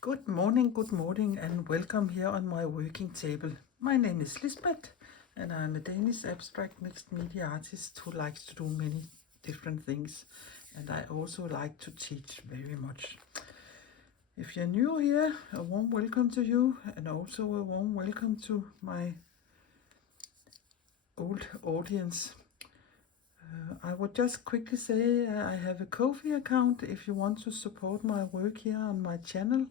good morning, and welcome here on my working table. My name is Lisbeth, and I'm a Danish abstract mixed media artist who likes to do many different things, and I also like to teach very much. If you're new here, a warm welcome to you, and also a warm welcome to my old audience. I would just quickly say I have a Ko-fi account if you want to support my work here on my channel.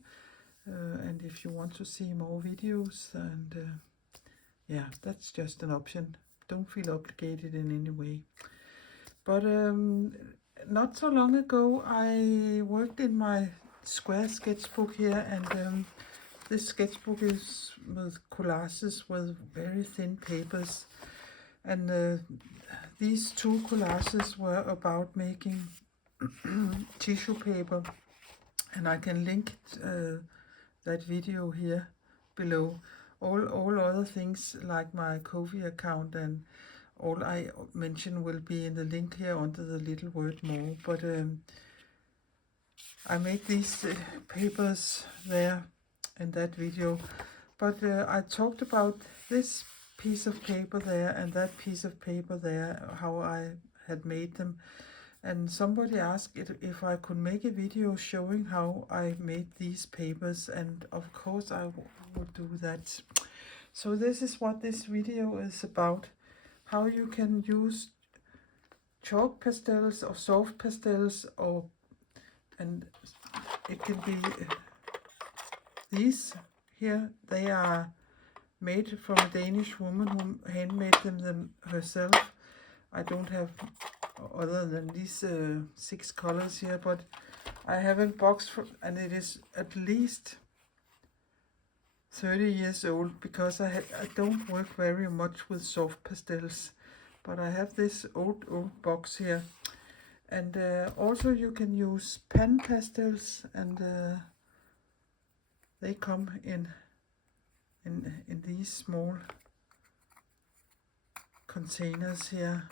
And if you want to see more videos, and yeah, that's just an option. Don't feel obligated in any way. But not so long ago, I worked in my square sketchbook here, and this sketchbook is with collages with very thin papers. And these two collages were about making tissue paper, and I can link that video here below. All other things like my Ko-fi account and all I mention will be in the link here under the little word more. But I made these papers there in that video. But I talked about this piece of paper there and that piece of paper there, how I had made them. And somebody asked if I could make a video showing how I made these papers, and of course I would do that. So this is what this video is about, how you can use chalk pastels or soft pastels, and it can be these here. They are made from a Danish woman who handmade them herself. I don't have other than these 6 colors here, but I have a box and it is at least 30 years old, because I don't work very much with soft pastels, but I have this old box here. And also you can use pan pastels, and they come in these small containers here.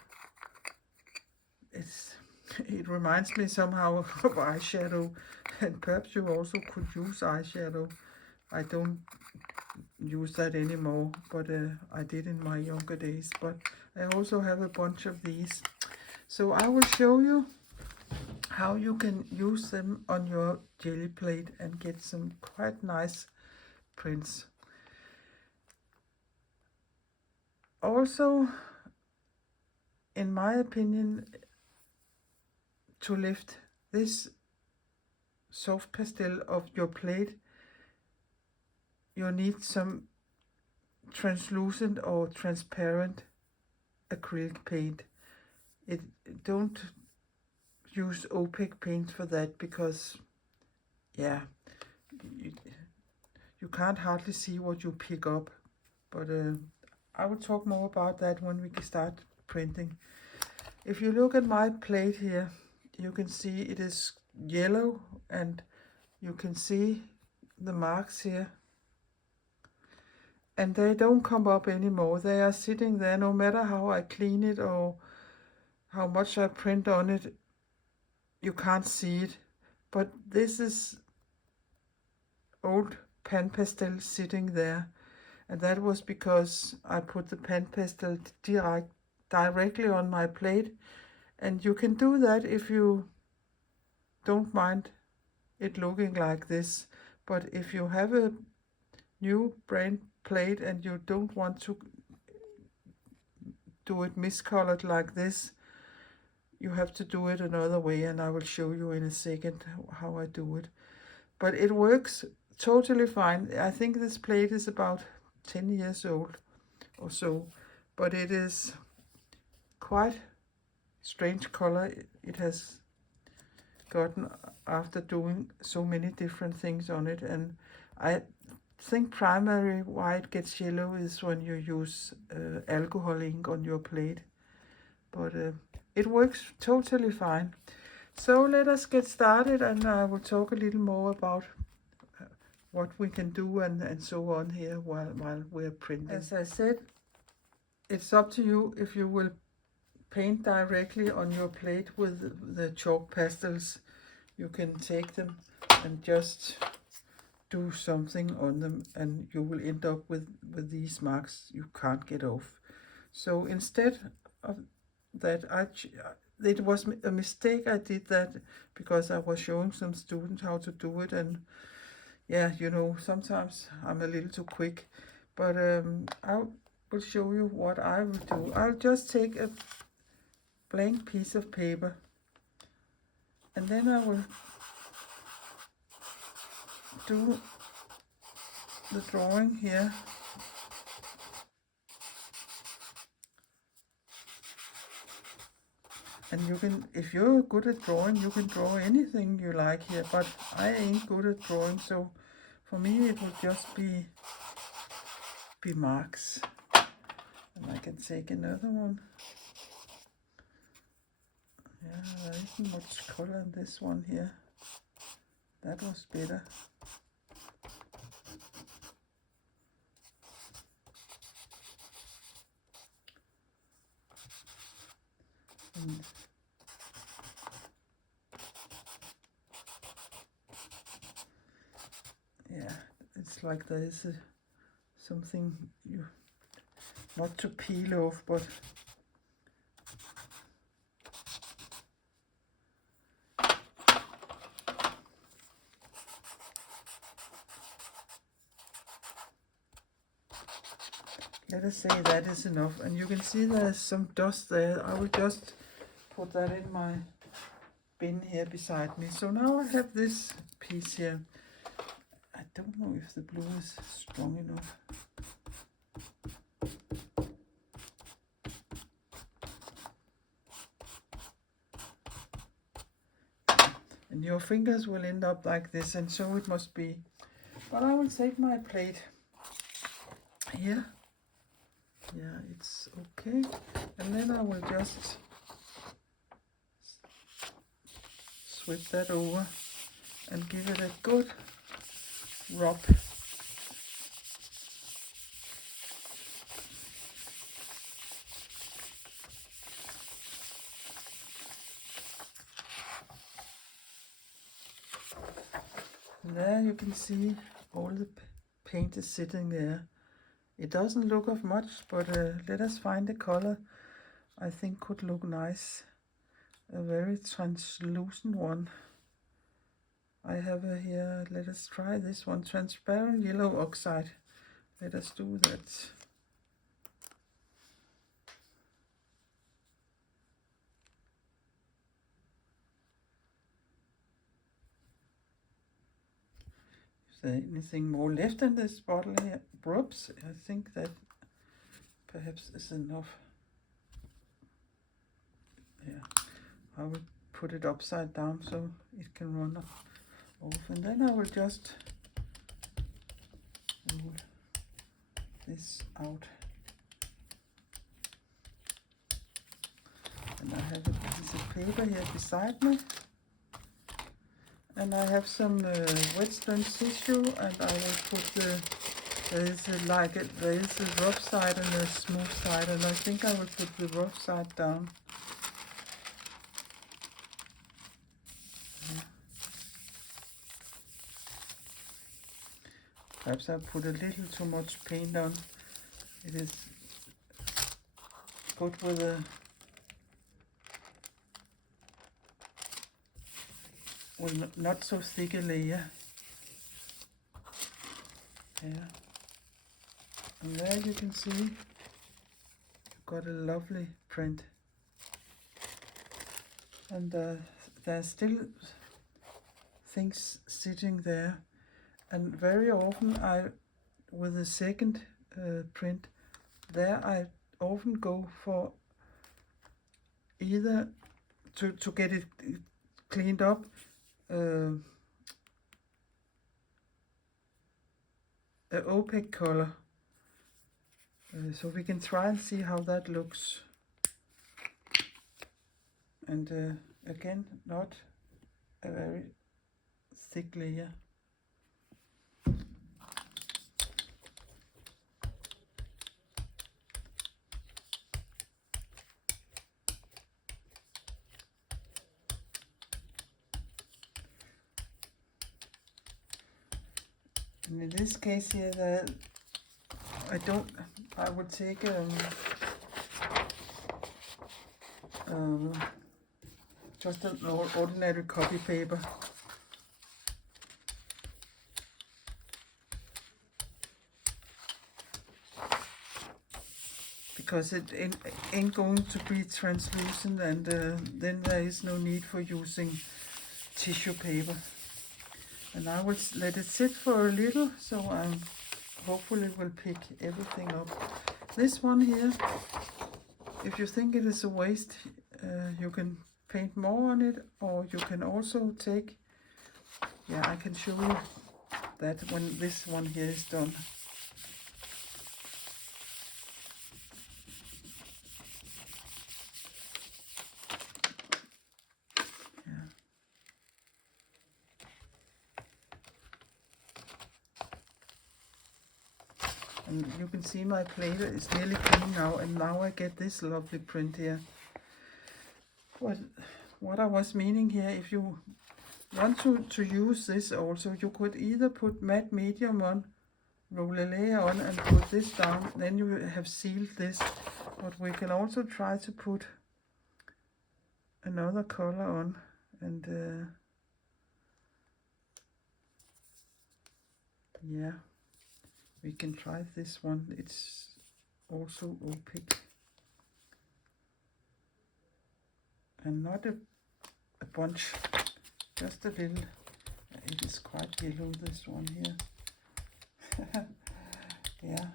It reminds me somehow of eyeshadow, and perhaps you also could use eyeshadow. I don't use that anymore, but I did in my younger days. But I also have a bunch of these. So I will show you how you can use them on your jelly plate and get some quite nice prints. Also, in my opinion, to lift this soft pastel off your plate, you need some translucent or transparent acrylic paint. Don't use opaque paint for that, because yeah, you can't hardly see what you pick up. But I will talk more about that when we start printing. If you look at my plate here, you can see it is yellow, and you can see the marks here. And they don't come up anymore. They are sitting there no matter how I clean it or how much I print on it. You can't see it. But this is old pan pastel sitting there. And that was because I put the pan pastel directly on my plate. And you can do that if you don't mind it looking like this. But if you have a new brand plate and you don't want to do it miscolored like this, you have to do it another way, and I will show you in a second how I do it. But it works totally fine. I think this plate is about 10 years old or so, but it is quite strange color it has gotten after doing so many different things on it. And I think primary why it gets yellow is when you use alcohol ink on your plate, but it works totally fine. So let us get started, and I will talk a little more about what we can do and so on here while we're printing. As I said, it's up to you if you will paint directly on your plate with the chalk pastels. You can take them and just do something on them, and you will end up with these marks you can't get off. So instead of that, it was a mistake. I did that because I was showing some students how to do it, and yeah, you know, sometimes I'm a little too quick, but I will show you what I will do. I'll just take a blank piece of paper, and then I will do the drawing here. And you can, if you're good at drawing, you can draw anything you like here, but I ain't good at drawing, so for me it will just be marks. And I can take another one. Yeah, there isn't much color in this one here. That was better. And yeah, it's like there is something you not to peel off, but let us say that is enough. And you can see there's some dust there. I will just put that in my bin here beside me. So now I have this piece here. I don't know if the blue is strong enough. And your fingers will end up like this, and so it must be. But I will take my plate here. Yeah, it's okay. And then I will just sweep that over and give it a good rub. And there you can see all the paint is sitting there. It doesn't look of much, but let us find a color I think could look nice. A very translucent one. I have here, let us try this one, transparent yellow oxide. Let us do that. Is there anything more left in this bottle here? Whoops, I think that perhaps is enough. Yeah, I will put it upside down so it can run off. And then I will just roll this out. And I have a piece of paper here beside me. And I have some wet sponge tissue, and I will put there is a rough side and a smooth side, and I think I will put the rough side down. Perhaps I put a little too much paint on. It is good with a not so thick a layer. Yeah. And there you can see you've got a lovely print. And there's still things sitting there. And very often with the second print, there I often go for either to get it cleaned up, an opaque color. So we can try and see how that looks. And again, not a very thick layer. And in this case here, I would take just an ordinary copy paper. Because it ain't going to be translucent, and then there is no need for using tissue paper. And I will let it sit for a little, so I hopefully will pick everything up. This one here, if you think it is a waste, you can paint more on it, or you can also take, yeah, I can show you that when this one here is done. And you can see my plate is nearly clean now, and now I get this lovely print here. What I was meaning here, if you want to use this also, you could either put matte medium on, roll a layer on, and put this down, then you have sealed this. But we can also try to put another color on, and yeah, we can try this one. It's also opaque and not a bunch, just a little. It is quite yellow, this one here. Yeah,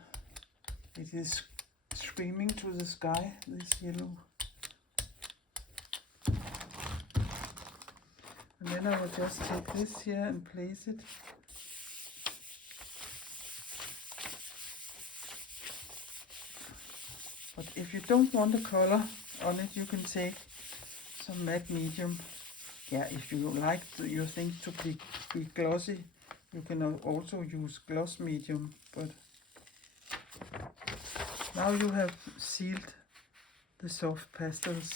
it is screaming to the sky, this yellow. And then I will just take this here and place it. But if you don't want a color on it, you can take some matte medium. Yeah, if you like your things to be glossy, you can also use gloss medium. But now you have sealed the soft pastels.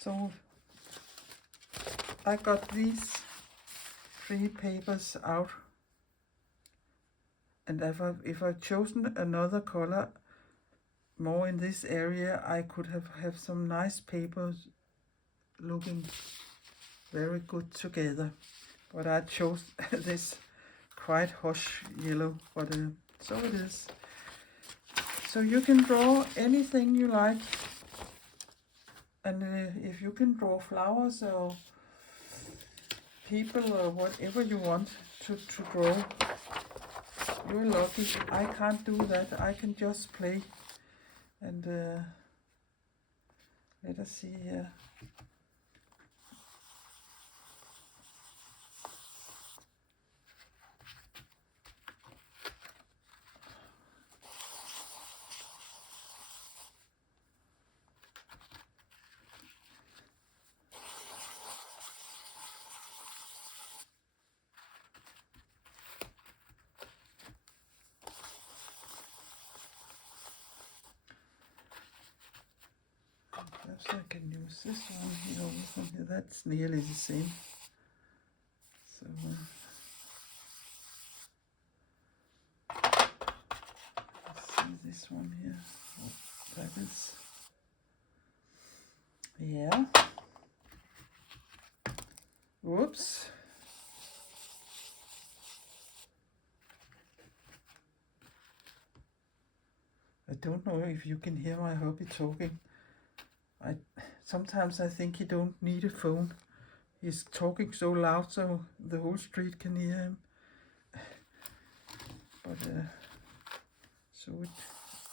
So I got these 3 papers out, and if I'd chosen another color more in this area, I could have some nice papers looking very good together. But I chose this quite harsh yellow, but so it is. So you can draw anything you like, and if you can draw flowers or people or whatever you want to draw, you're lucky. I can't do that. I can just play. And let us see here. Perhaps I can use this one here also. Yeah, that's nearly the same. So let's see this one here. Oh, that is, yeah. Whoops. I don't know if you can hear my hubby talking. Sometimes I think he don't need a phone. He's talking so loud so the whole street can hear him. But so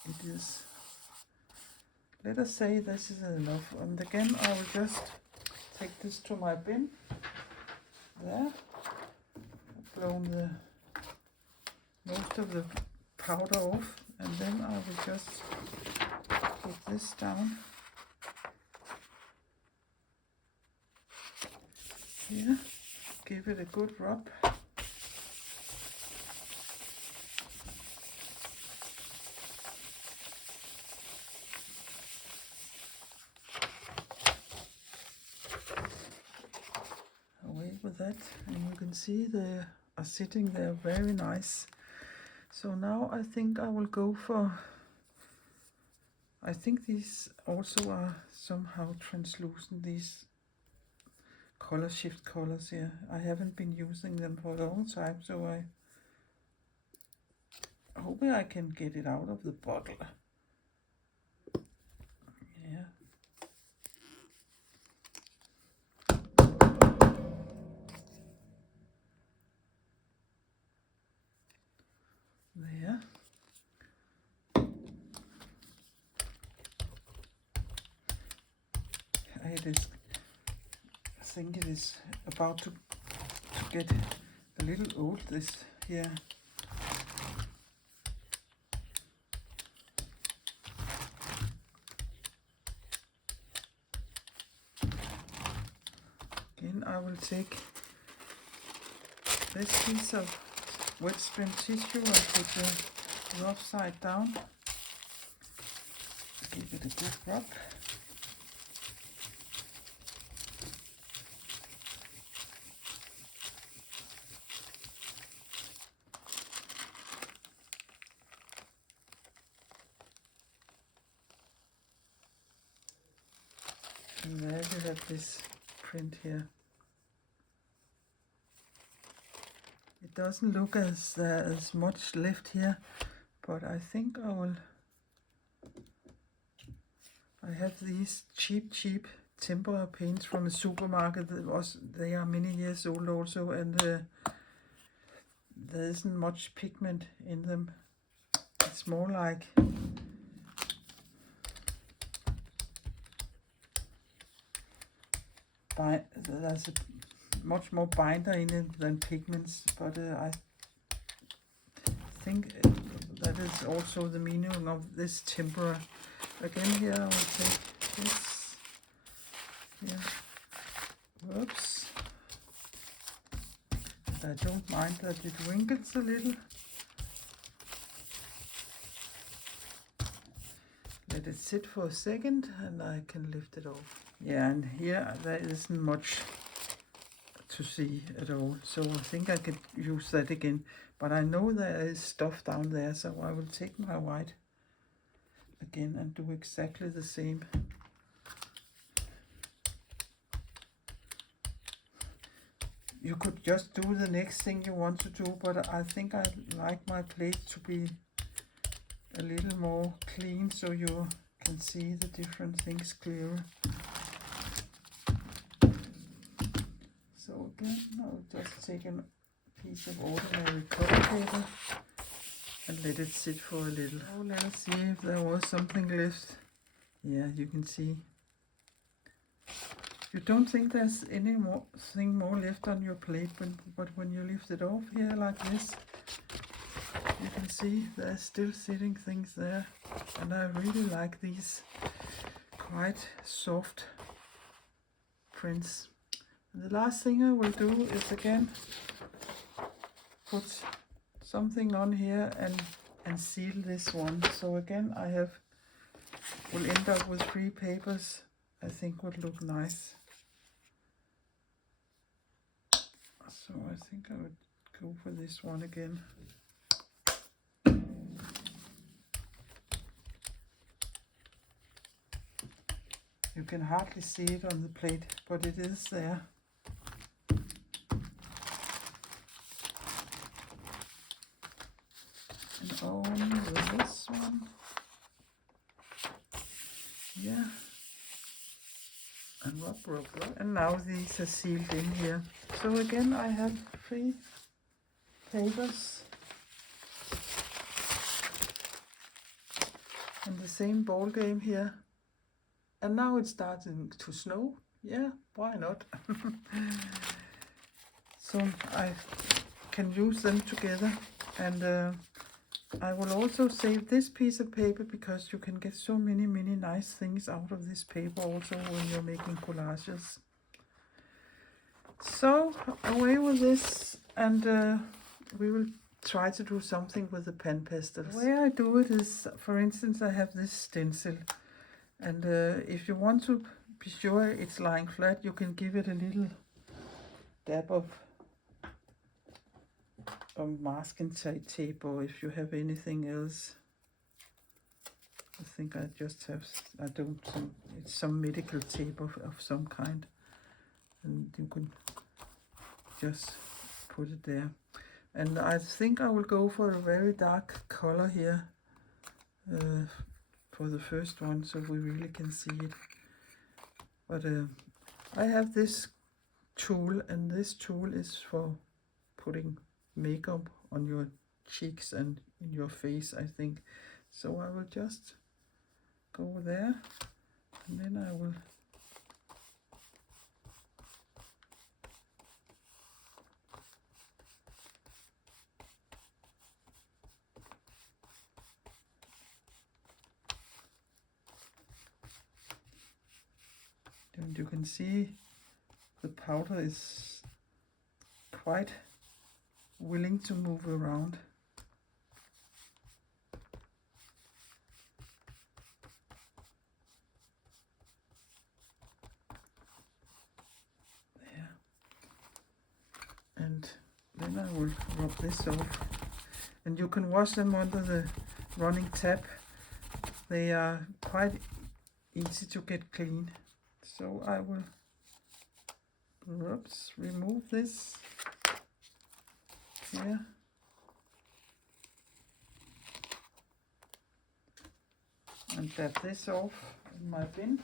it is. Let us say this is enough. And again, I will just take this to my bin. There. I've blown the most of the powder off, and then I will just put this down here, give it a good rub. Away with that, and you can see the sitting there very nice. So now I think I will go for, I think these also are somehow translucent, these color shift colors here. I haven't been using them for a long time, so I hope I can get it out of the bottle. Yeah. There. It is, I think it is about to get a little old, this here. Again, I will take this piece of wet spin tissue and put the rough side down. Give it a good rub. And there you have this print here. It doesn't look as there's much left here, but I think I have these cheap tempera paints from a supermarket. They are many years old also, and there isn't much pigment in them. It's more like there's a much more binder in it than pigments, but I think that is also the meaning of this tempera. Again, here I will take this. Yeah. Whoops. I don't mind that it wrinkles a little. Let it sit for a second and I can lift it off. Yeah, and here there isn't much to see at all, so I think I could use that again, but I know there is stuff down there, so I will take my white again and do exactly the same. You could just do the next thing you want to do, but I think I like my plate to be a little more clean so you can see the different things clearer. So again, I'll just take a piece of ordinary color paper and let it sit for a little. Oh, let us see if there was something left. Yeah, you can see. You don't think there's anything more left on your plate, but when you lift it off here like this, you can see there's still sitting things there. And I really like these quite soft prints. And the last thing I will do is again put something on here and seal this one. So again will end up with 3 papers. I think would look nice. So I think I would go for this one again. You can hardly see it on the plate, but it is there. And on with this one. Yeah. And rub. And now these are sealed in here. So again, I have 3 papers. And the same ball game here. And now it's starting to snow. Yeah, why not? So I can use them together. And I will also save this piece of paper because you can get so many nice things out of this paper also when you're making collages. So away with this, and we will try to do something with the pen pastels. The way I do it is, for instance, I have this stencil, and if you want to be sure it's lying flat, you can give it a little dab of masking tape, or if you have anything else. I think I just have, I don't, it's some medical tape of some kind, and you can just put it there. And I think I will go for a very dark color here for the first one, so we really can see it. But I have this tool, and this tool is for putting makeup on your cheeks and in your face, I think. So I will just go there, and then I will and you can see the powder is quite willing to move around. There. And then I will rub this off. And you can wash them under the running tap. They are quite easy to get clean. So I will remove this here. And tap this off in my bin.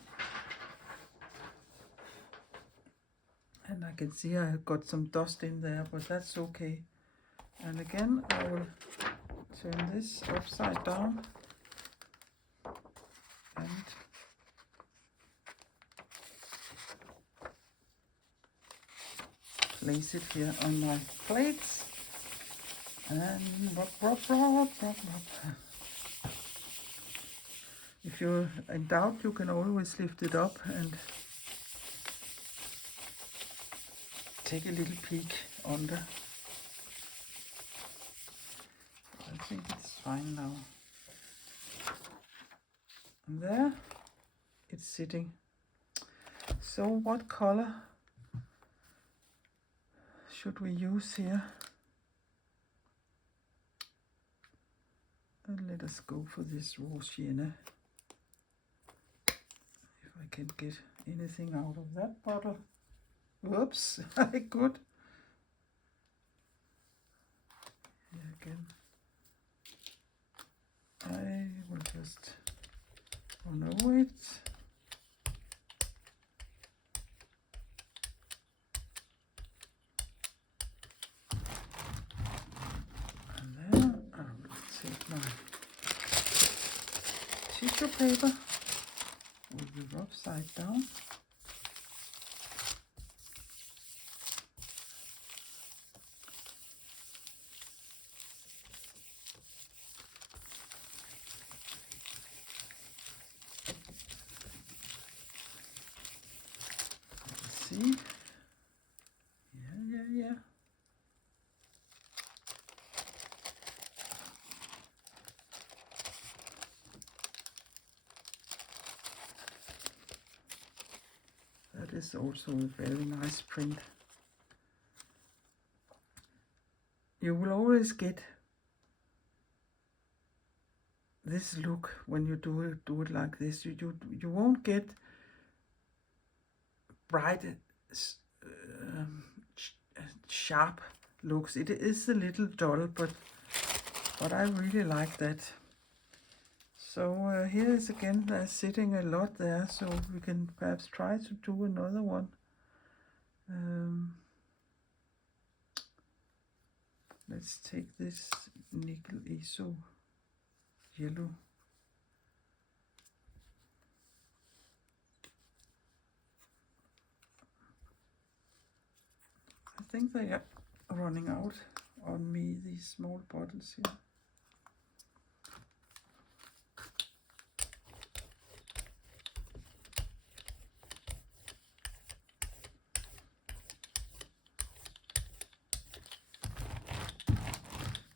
And I can see I have got some dust in there, but that's okay. And again, I will turn this upside down and place it here on my plates. And rub. If you're in doubt, you can always lift it up and take a little peek under. I think it's fine now. And there, it's sitting. So what color should we use here? And let us go for this raw sienna. If I can get anything out of that bottle. Whoops, I could. Here again. I will just run over it. And then I will take my tissue paper with the rub side down. See? Yeah. That is also a very nice print. You will always get this look when you do it like this. You won't get bright, sharp looks. It is a little dull, but I really like that. So here is again, there's sitting a lot there, so we can perhaps try to do another one. Let's take this nickel ISO yellow. I think they are running out on me, these small bottles here.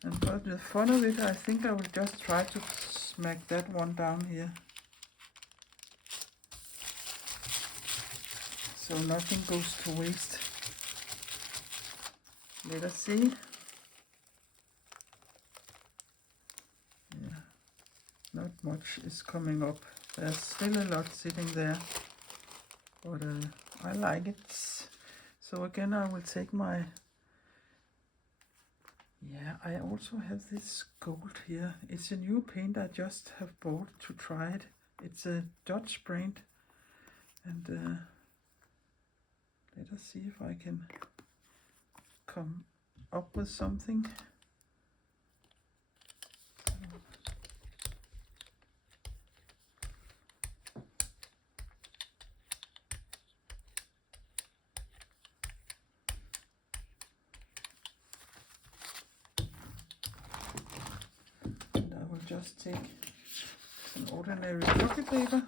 And for the fun of it, I think I will just try to smack that one down here. So nothing goes to waste. Let us see. not much is coming up. There's still a lot sitting there, but I like it. So again, I will take my, yeah, I also have this gold here. It's a new paint I just have bought to try it. It's a Dutch brand, and let us see if I can come up with something. And I will just take some ordinary copy paper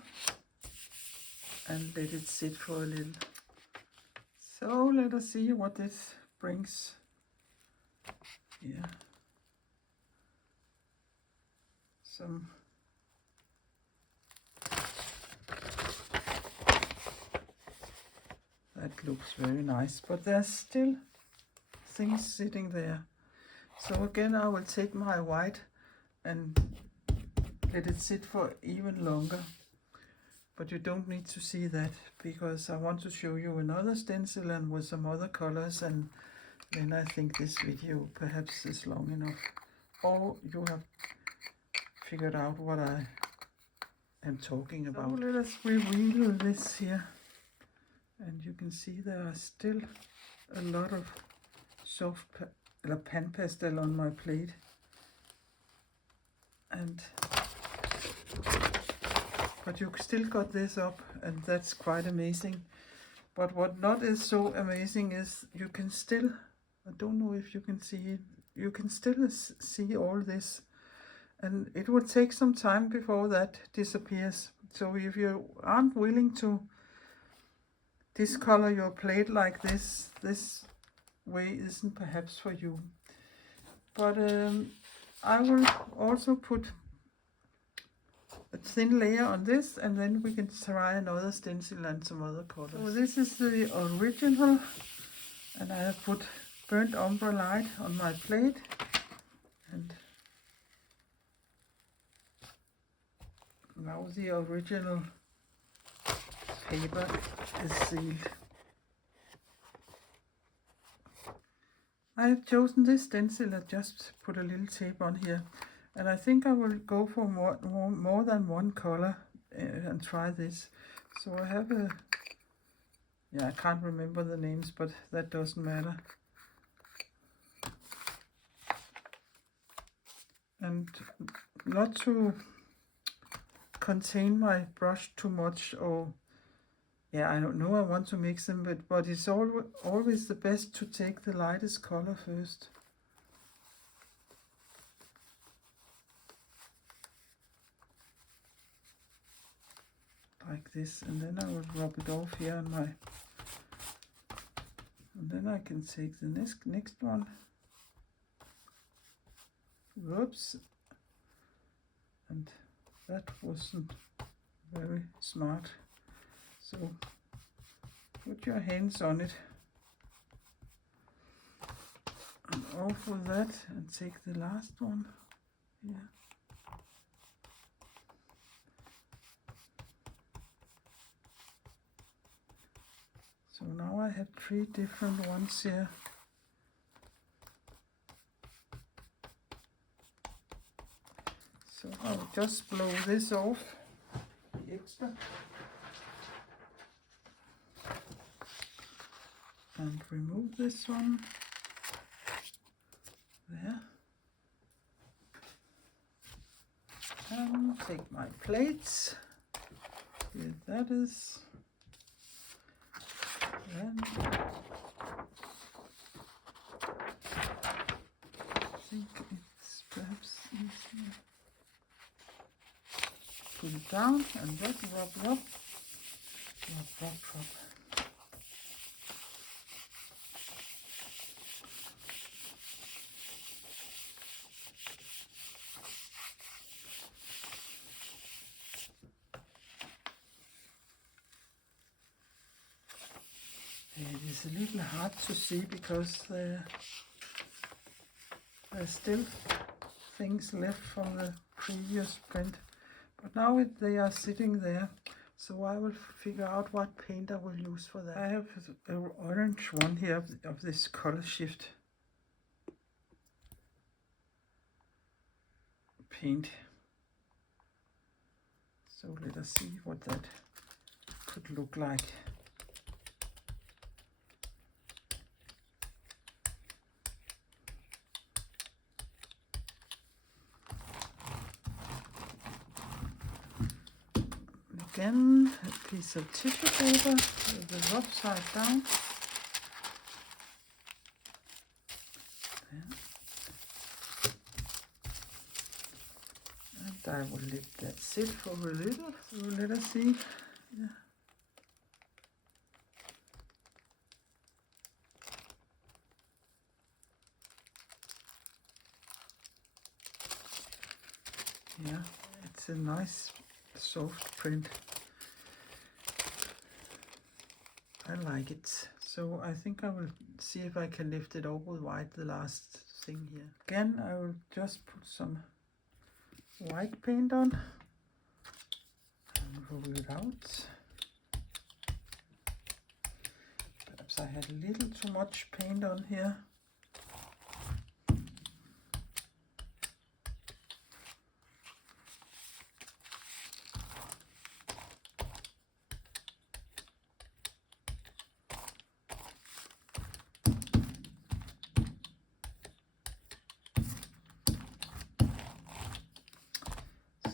and let it sit for a little. So let us see what this brings here. Some that looks very nice, but there's still things sitting there. So again, I will take my white and let it sit for even longer. But you don't need to see that, because I want to show you another stencil and with some other colors, and then I think this video perhaps is long enough. Or you have figured out what I am talking about. So let us reveal this here. And you can see there are still a lot of soft pan pastel on my plate. But you still got this up, and that's quite amazing. But what not is so amazing is you can still, I don't know if you can see it, you can still see all this. And it will take some time before that disappears. So if you aren't willing to discolor your plate like this way isn't perhaps for you. But I will also put a thin layer on this, and then we can try another stencil and some other colors. So this is the original, and I have put burnt umber light on my plate, and now the original paper is sealed. I have chosen this stencil. I just put a little tape on here, and I think I will go for more than one color and try this. So I have a, yeah, I can't remember the names, but that doesn't matter. And not to contain my brush too much, or yeah, I don't know, I want to mix them, but it's always the best to take the lightest color first. Like this, and then I will rub it off here on my, and then I can take the next one. Whoops, and that wasn't very smart. So put your hands on it and off with that, and take the last one here. So now I have 3 different ones here. So I'll just blow this off, the extra, and remove this one there, and take my plates. Here that is, and I think it's perhaps easier. Put it down, and that rub. It is a little hard to see because there's still things left from the previous print. But now they are sitting there, so I will figure out what paint I will use for that. I have an orange one here of this color shift paint. So let us see what that could look like. Again, a piece of tissue paper with the rough side down. And I will let that sit for a little. So let us see. Yeah. Yeah, it's a nice soft print. I like it. So I think I will see if I can lift it up with white, the last thing here. Again, I will just put some white paint on and roll it out. Perhaps I had a little too much paint on here.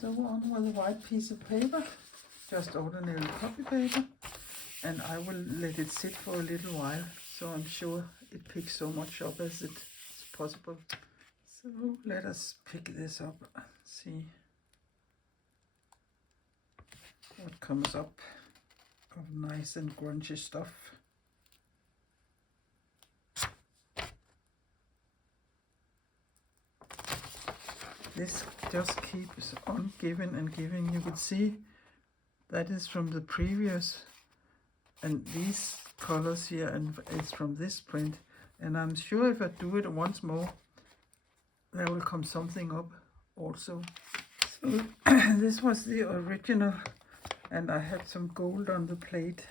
So on with a white piece of paper, just ordinary copy paper, and I will let it sit for a little while, so I'm sure it picks so much up as it's possible. So let us pick this up and see what comes up of nice and grungy stuff. This just keeps on giving and giving. You could see that is from the previous, and these colors here, and it's from this print. And I'm sure if I do it once more, there will come something up also. So this was the original, and I had some gold on the plate.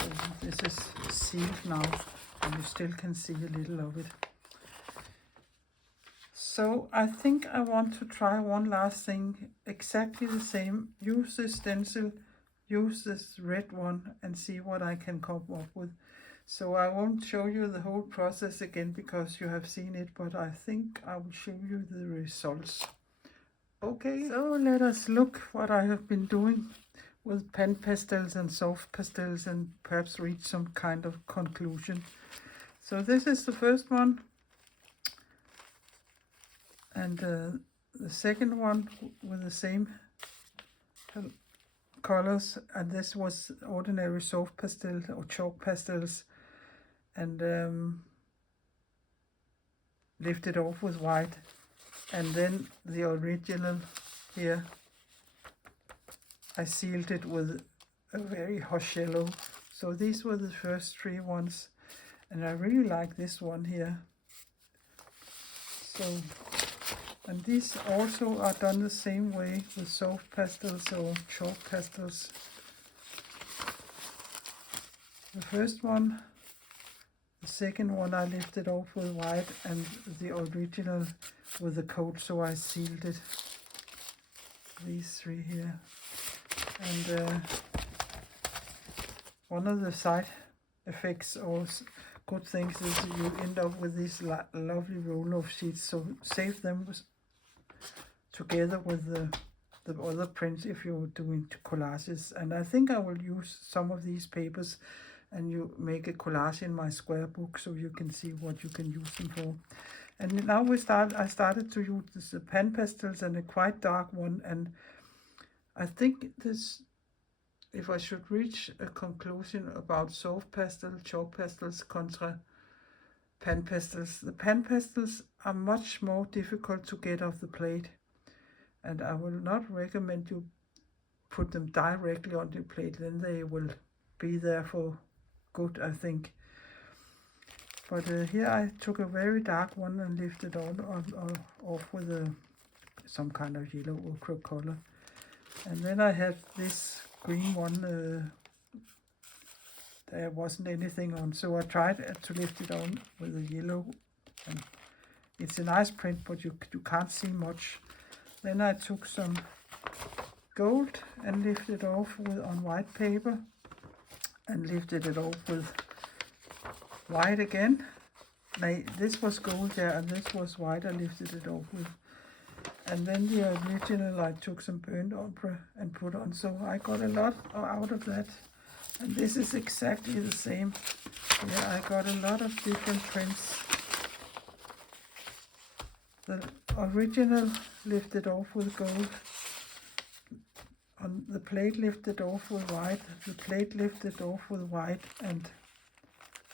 So this is sealed now, and you still can see a little of it. So I think I want to try one last thing, exactly the same. Use this stencil, use this red one, and see what I can come up with. So I won't show you the whole process again because you have seen it, but I think I will show you the results. Okay, so let us look what I have been doing with pen pastels and soft pastels, and perhaps reach some kind of conclusion. So this is the first one. And the second one with the same colors, and this was ordinary soft pastel or chalk pastels, and lifted off with white. And then the original here, I sealed it with a very harsh yellow. So these were the first three ones, and I really like this one here. So, and these also are done the same way with soft pastels or chalk pastels. The first one, the second one I lifted off with white, and the original with the coat, so I sealed it. These three here. And one of the side effects or good things is you end up with this lovely roll of sheets, so save them together with the other prints if you're doing collages. And I think I will use some of these papers and you make a collage in my square book so you can see what you can use them for. And now I started to use the pen pastels and a quite dark one, and I think this, if I should reach a conclusion about soft pastel, chalk pastels contra pen pastels, the pen pastels are much more difficult to get off the plate, and I will not recommend you put them directly on the plate, then they will be there for good, I think. But here I took a very dark one and lifted off with some kind of yellow ochre color. And then I have this green one. There wasn't anything on, so I tried to lift it on with a yellow. And it's a nice print, but you can't see much. Then I took some gold and lifted off on white paper, and lifted it off with white again. No, this was gold there, and this was white. I lifted it off with. And then the original, I took some burnt umber and put on. So I got a lot out of that. And this is exactly the same. Yeah, I got a lot of different prints. The original lifted off with gold. On the plate lifted off with white. The plate lifted off with white. And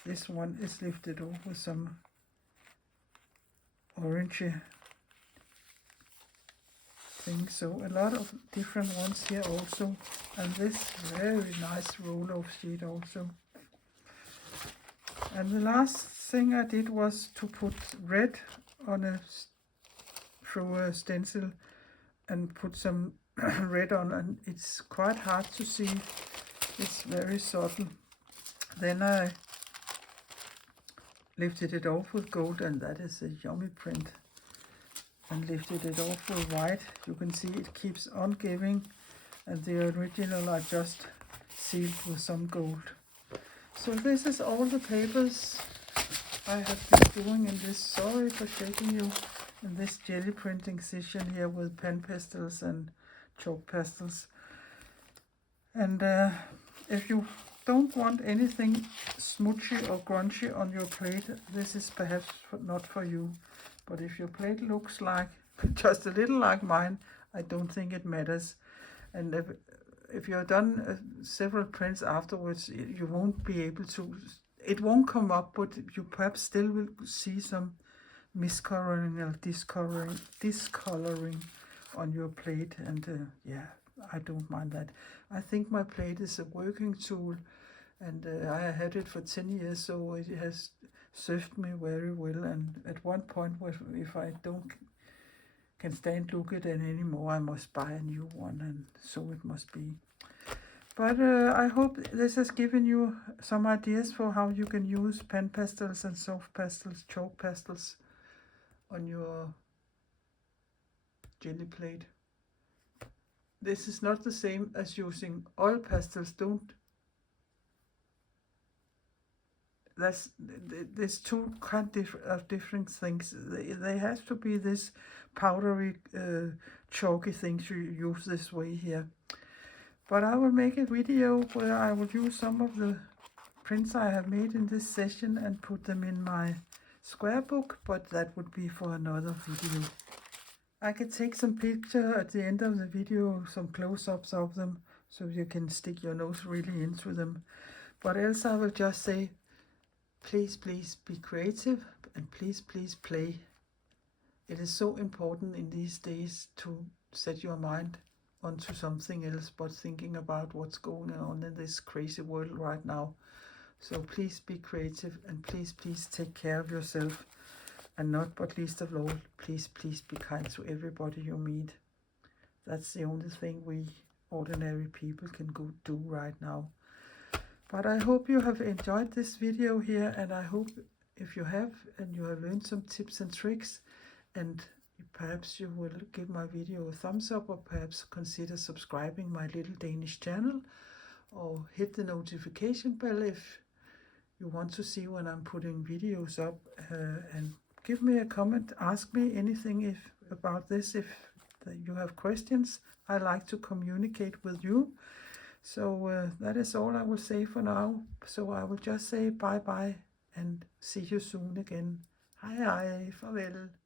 this one is lifted off with some orangey thing. So a lot of different ones here also. And this very nice roll-off sheet also. And the last thing I did was to put red on through a stencil and put some red on, and it's quite hard to see. It's very subtle. Then I lifted it off with gold, and that is a yummy print. And lifted it off with white. You can see it keeps on giving, and the original I just sealed with some gold. So this is all the papers I have been doing in this. Sorry for shaking you in this jelly printing session here with pen pastels and chalk pastels. And if you don't want anything smudgy or grungy on your plate, this is perhaps not for you. But if your plate looks like just a little like mine, I don't think it matters. And if you've done several prints afterwards, you won't be able to, it won't come up, but you perhaps still will see some miscoloring or discoloring on your plate. And yeah, I don't mind that. I think my plate is a working tool, and I had it for 10 years, so it has served me very well. And at one point, if I can stand look at it anymore, I must buy a new one, and so it must be. But I hope this has given you some ideas for how you can use pen pastels and soft pastels, chalk pastels on your jelly plate. This is not the same as using oil pastels. There's two kind of different things. They have to be this powdery, chalky things you use this way here. But I will make a video where I will use some of the prints I have made in this session and put them in my square book, but that would be for another video. I can take some picture at the end of the video, some close-ups of them, so you can stick your nose really into them. But else I will just say, please, please be creative, and please, please play. It is so important in these days to set your mind onto something else but thinking about what's going on in this crazy world right now. So please be creative, and please, please take care of yourself. And not but least of all, please, please be kind to everybody you meet. That's the only thing we ordinary people can do right now. But I hope you have enjoyed this video here, and I hope if you have, and you have learned some tips and tricks, and perhaps you will give my video a thumbs up, or perhaps consider subscribing my little Danish channel, or hit the notification bell if you want to see when I'm putting videos up, and give me a comment, ask me anything about this if you have questions. I like to communicate with you. So that is all I will say for now. So I will just say bye bye and see you soon again. Hej hej, farvel.